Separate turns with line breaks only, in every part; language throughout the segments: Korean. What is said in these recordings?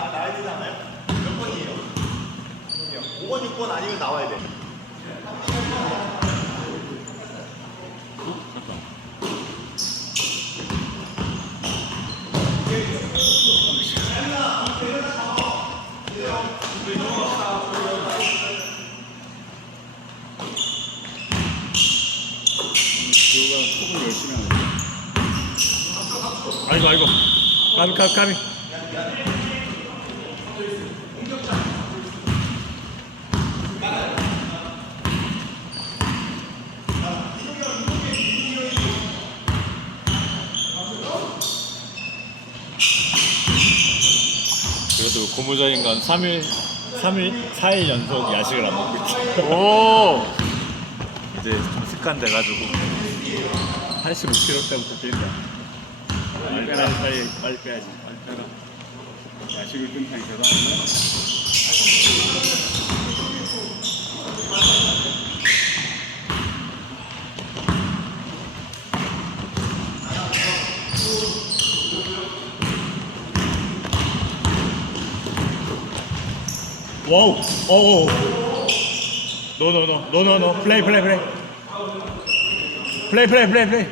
나, 나야 되지 않아요? 몇 번이에요? 5번, 6번 아니면 나와야 돼.
아이고 아이고 까미 까미 까미 고무장인간 3일 3일 4일 연속 야식을 안 먹고 있죠
오!
이제 좀 습관 돼 가지고 85kg 때부터 뛴다
빨리 빼라, 빨리, 빨리 빼야지. 빨리 빼라. 야식을 끊다니 대단하네.
와우. 오오 노노노 노노노 플레이 플레이 플레이. 플레이 플레이 플레이 플레이.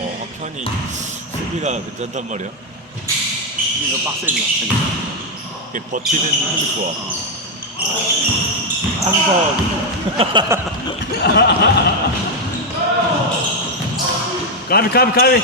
어 편이 수비가 괜찮단 말이야?
이거 빡세지.
이게 버티는 힘이 좋아. 항상. 까비 까비 까비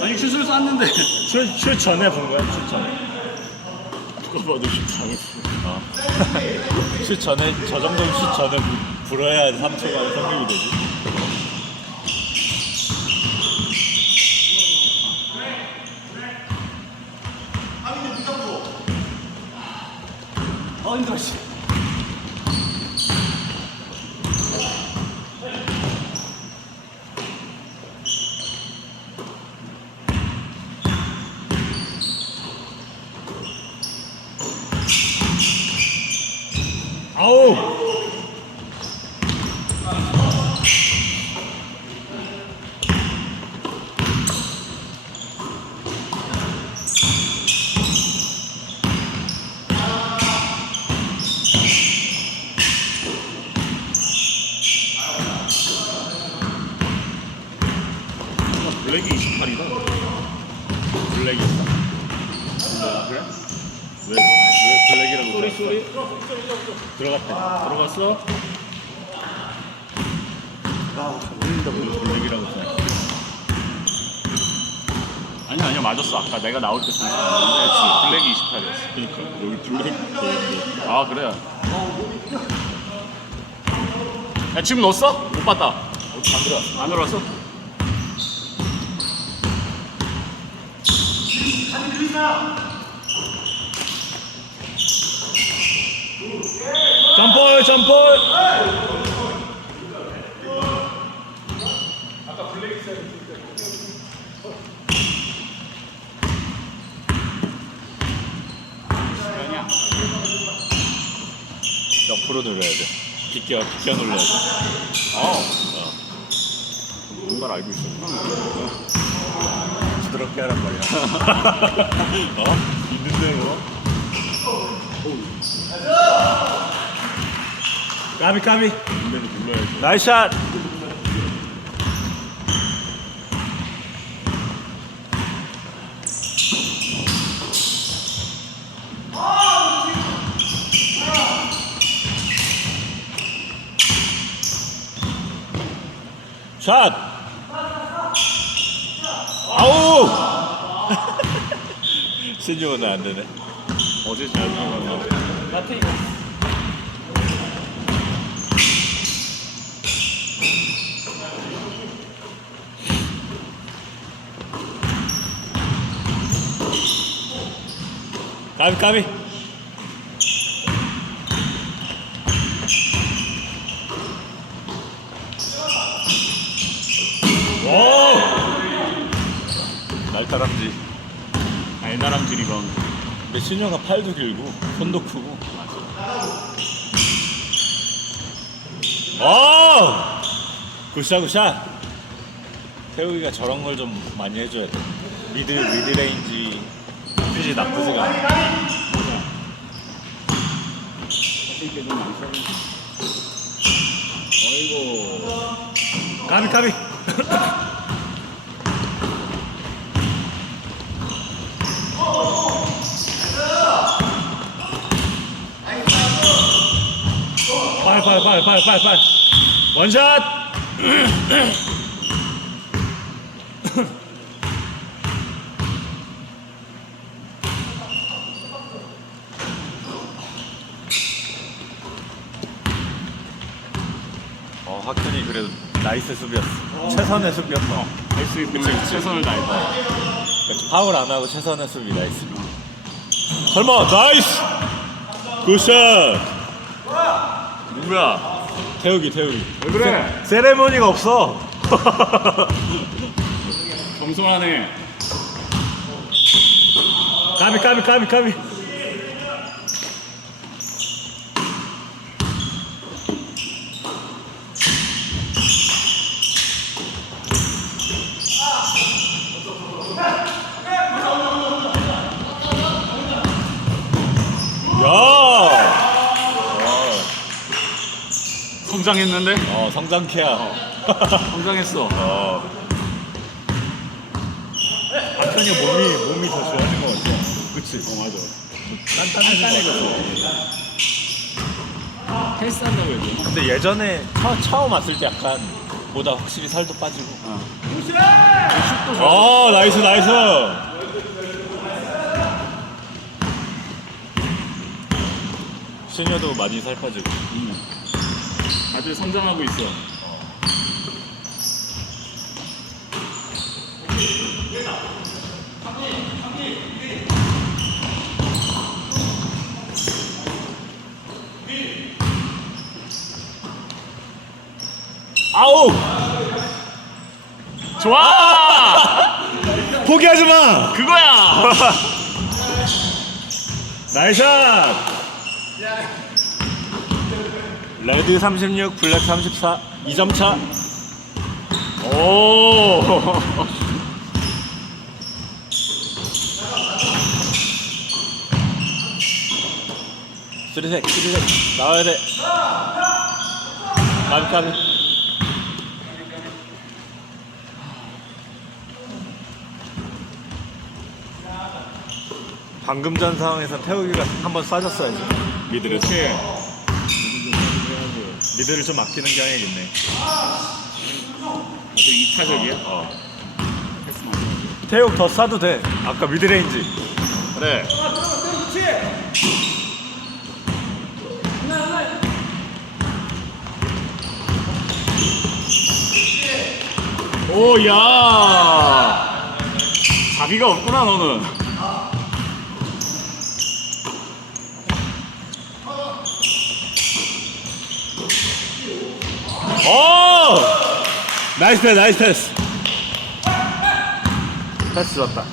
아니, 슛을 쐈는데.
출, 출 전에 본 거야 출 전에
누가 봐도 슛 잘했어.
어. 슛 전에 저 정도면 슛 전에 부- 불어야 3초간 성립이 되지.
아, 힘들어, 씨.
아우.
블랙이 28이다.
블랙이 있어.
그래?
왜, 왜 블랙이라고 생각해?
쏘리.
들어갔대.
들어갔어?
아, 울린다 보니 블랙이라고.
아니, 아니야, 맞았어. 아까 내가 나올 때 생각했는데, 블랙이 28이었어.
그러니까 여기 블랙.
아, 그래. 야, 지금 넣었어? 못 봤다.
안 들어왔어.
안 들어왔어?
점볼 점볼. 옆으로 눌러야 돼. 비껴 비껴 눌러야 돼.
어. 뭔가를 알고 있었구나.
부드럽게 하란 말이야. 어? 있는데 뭐? 까비 까비.
근데도 눌러야지.
나이스 샷. 샷. 아우. 신용은 안 되네.
어제 잘 들어갔나?
까비 까비 오 날 다람쥐
달달한 리바운드.
근데 신영아 팔도 길고 손도 크고. 어 굿샷 굿샷! 태욱이가 저런 걸 좀 많이 해줘야 돼. 미드 미드 레인지. 슛이 나쁘지가 않아.
어이구.
까비 까비 빨빨빨빨빨빨 원샷! 어 학현이 그래도 나이스 수비였어. 최선의 수비였어
할수 있는 최선을 다했다.
파울 안 하고 최선의 수비 나이스. 설마 나이스! 굿샷
누구야?
태욱이 태욱이
왜 그래?
세레모니가 없어
겸손하네.
까비 까비 까비 까비 야!
성장했는데?
어, 성장케야.
성장했어.
어. 박현이 몸이 몸이 더 좋아진 것 같아. 그치?
어 맞아.
단단해졌어.
헬스한다고 해도.
근데 예전에 처, 처음 왔을 때 약간 보다 확실히 살도 빠지고.
어.
어, 나이스 나이스. 신여도 많이 살 빠지고.
음. 다들 성장하고 있어.
아우!
좋아!
포기하지 마!
그거야!
나이샷! 레드 36, 블랙 34, 2점 차.
오!
쓰리색, 쓰리색. 나와야 돼. 까비. 방금 전 상황에서 태욱이가 한번 쏴줬어야지. 미드를.
그렇지.
미드를 좀 아끼는 경향이 있네.
아주 이타적이야?
어. 태욱 더 쏴도 돼. 아까 미드레인지.
그래. 오, 야! 자비가 없구나, 너는.
오! 나이스 패스, 나이스 패스. 패스 좋았다.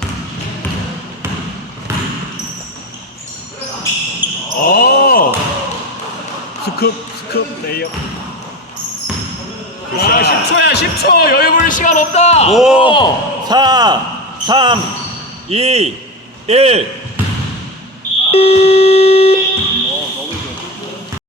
오! 스쿱, 스쿱, 레이업.
아, 10초야, 10초! 여유 부릴 시간 없다!
5, 4, 3, 2, 1.